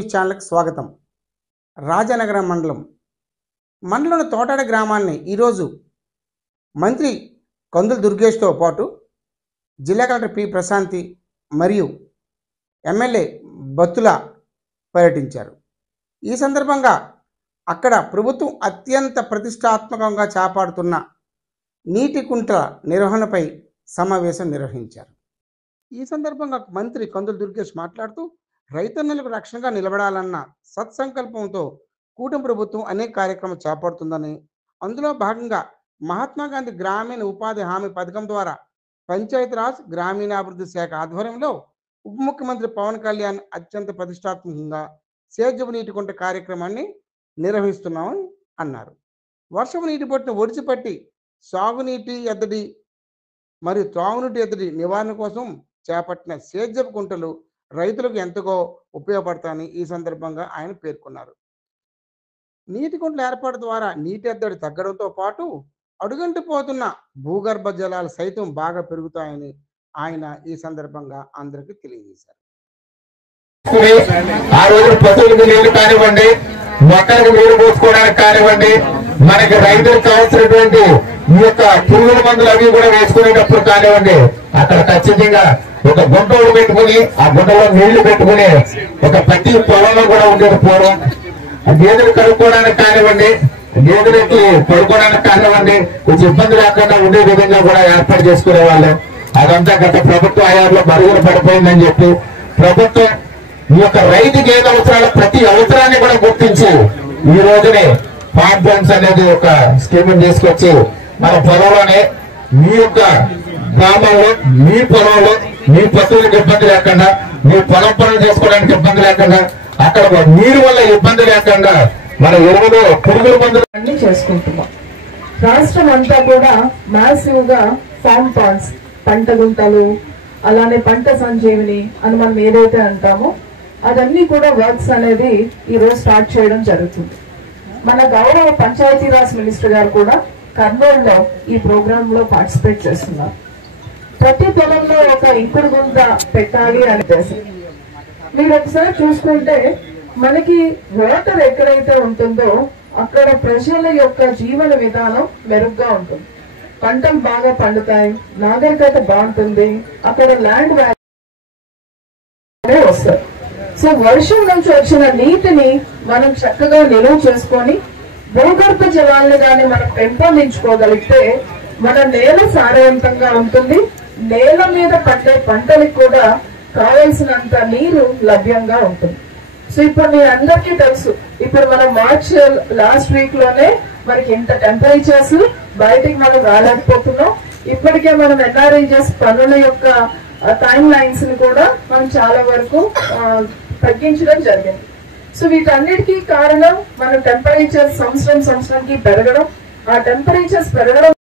News ఛానల్కి స్వాగతం. రాజనగరం మండలంలోని తోటాడ గ్రామాన్ని ఈరోజు మంత్రి కందుల దుర్గేష్తో పాటు జిల్లా కలెక్టర్ పి ప్రశాంతి మరియు ఎమ్మెల్యే బత్తుల పర్యటించారు. ఈ సందర్భంగా అక్కడ ప్రభుత్వం అత్యంత ప్రతిష్టాత్మకంగా చేపడుతున్న నీటి కుంటల నిర్వహణపై సమావేశం నిర్వహించారు. ఈ సందర్భంగా మంత్రి కందుల దుర్గేష్ మాట్లాడుతూ రైతన్నలకు రక్షణగా నిలబడాలన్న సత్సంకల్పంతో కూటమి ప్రభుత్వం అనేక కార్యక్రమాలు చేపడుతుందని, అందులో భాగంగా మహాత్మా గాంధీ గ్రామీణ ఉపాధి హామీ పథకం ద్వారా పంచాయతీరాజ్ గ్రామీణాభివృద్ధి శాఖ ఆధ్వర్యంలో ఉప ముఖ్యమంత్రి పవన్ కళ్యాణ్ అత్యంత ప్రతిష్టాత్మకంగా సేద్యపు నీటి కుంట కార్యక్రమాన్ని నిర్వహిస్తున్నామని అన్నారు. వర్షపు నీటి బొట్టును ఒడిచిపట్టి సాగునీటి ఎద్దడి మరియు త్రాగునీటి ఎద్దడి నివారణ కోసం చేపట్టిన సేద్యపు కుంటలు రైతులకు ఎంతగా ఉపయోగపడతాయని ఈ సందర్భంగా ఆయన పేర్కొన్నారు. నీటి కుంటల ఏర్పాటు ద్వారా నీటి ఎద్దడి తగ్గడంతో పాటు అడుగంటిపోతున్న భూగర్భ జలాలు సైతం బాగా పెరుగుతాయని ఆయన ఈ సందర్భంగా అందరికీ తెలియజేశారు. ఆ రోజు పశువులకు నీళ్లు కానివ్వండి, మొక్కలకు నీళ్లు పోసుకోవడానికి కానివ్వండి, మనకి రైతులకు కావాల్సినటువంటి ఈ యొక్క పురుగుల మందులు అవి కూడా వేసుకునేటప్పుడు కానివ్వండి, అక్కడ ఖచ్చితంగా ఒక గుంటలు పెట్టుకుని ఆ గుంటలో నీళ్లు పెట్టుకుని ఒక ప్రతి పొలంలో కూడా ఉండేది పూర్వం. గేదెలు కడుక్కోవడానికి కానివ్వండి, గేదెలకి పడుకోవడానికి కానివ్వండి, కొంచెం ఇబ్బంది లేకుండా ఉండే విధంగా కూడా ఏర్పాటు చేసుకునే వాళ్ళు. అదంతా గత ప్రభుత్వ హయాంలో మరుగున పడిపోయిందని చెప్పి ప్రభుత్వం ఈ యొక్క రైతుకి ఏది అవసరాలు ప్రతి అవసరాన్ని కూడా గుర్తించి ఈ రోజునే ఫార్మ్ ఫండ్స్ అనేది ఒక స్కీమ్ తీసుకొచ్చి మన పొలంలోనే మీ యొక్క గ్రామంలో మీ పొలంలో మీ పశువులకు ఇబ్బంది లేకుండా, మీ పొలం పనులు చేసుకోవడానికి ఇబ్బంది లేకుండా, అక్కడ నీరు వల్ల ఇబ్బంది లేకుండా మన ఎరువులు పురుగుల మందులు అన్ని చేసుకుంటున్నాం. రాష్ట్రం అంతా కూడా మ్యాసివ్ గా ఫార్మ్ పాండ్స్, పంట గుంటలు, అలానే పంట సంజీవిని అని మనం ఏదైతే అంటామో అదన్నీ కూడా వర్క్స్ అనేది ఈ రోజు స్టార్ట్ చేయడం జరుగుతుంది. మన గౌరవ పంచాయతీరాజ్ మినిస్టర్ గారు కూడా కర్నూలులో ఈ ప్రోగ్రామ్ లో పార్టిసిపేట్ చేస్తున్నారు. ప్రతి పొలంలో ఒక ఇంకుడు గుంత పెట్టాలి అని ఉద్దేశం. మీరు ఒకసారి చూసుకుంటే మనకి వాటర్ ఎక్కడైతే ఉంటుందో అక్కడ ప్రజల యొక్క జీవన విధానం మెరుగ్గా ఉంటుంది, పంటలు బాగా పండుతాయి, నాగరికత బాగుంటుంది, అక్కడ ల్యాండ్ వాల్యూ వస్తుంది. సో వర్షం నుంచి వచ్చిన నీటిని మనం చక్కగా నిలువ చేసుకొని భూగర్భ జలాలను కానీ మనం పెంపొందించుకోగలిగితే మన నేల సారవంతంగా ఉంటుంది, నేల మీద పడ్డే పంటలకు కూడా కావలసినంత నీరు లభ్యంగా ఉంటుంది. సో ఇప్పుడు మీ అందరికీ తెలుసు, ఇప్పుడు మనం మార్చ్ లాస్ట్ వీక్ లోనే మనకి ఇంత టెంపరేచర్స్ బయటికి మనం రాలేకపోతున్నాం. ఇప్పటికే మనం ఎన్ఆర్ఐజెస్ పనుల యొక్క టైం లైన్స్ ని కూడా మనం చాలా వరకు తగ్గించడం జరిగింది. సో వీటన్నిటికీ కారణం మన టెంపరేచర్ సంవత్సరానికి పెరగడం. ఆ టెంపరేచర్స్ పెరగడం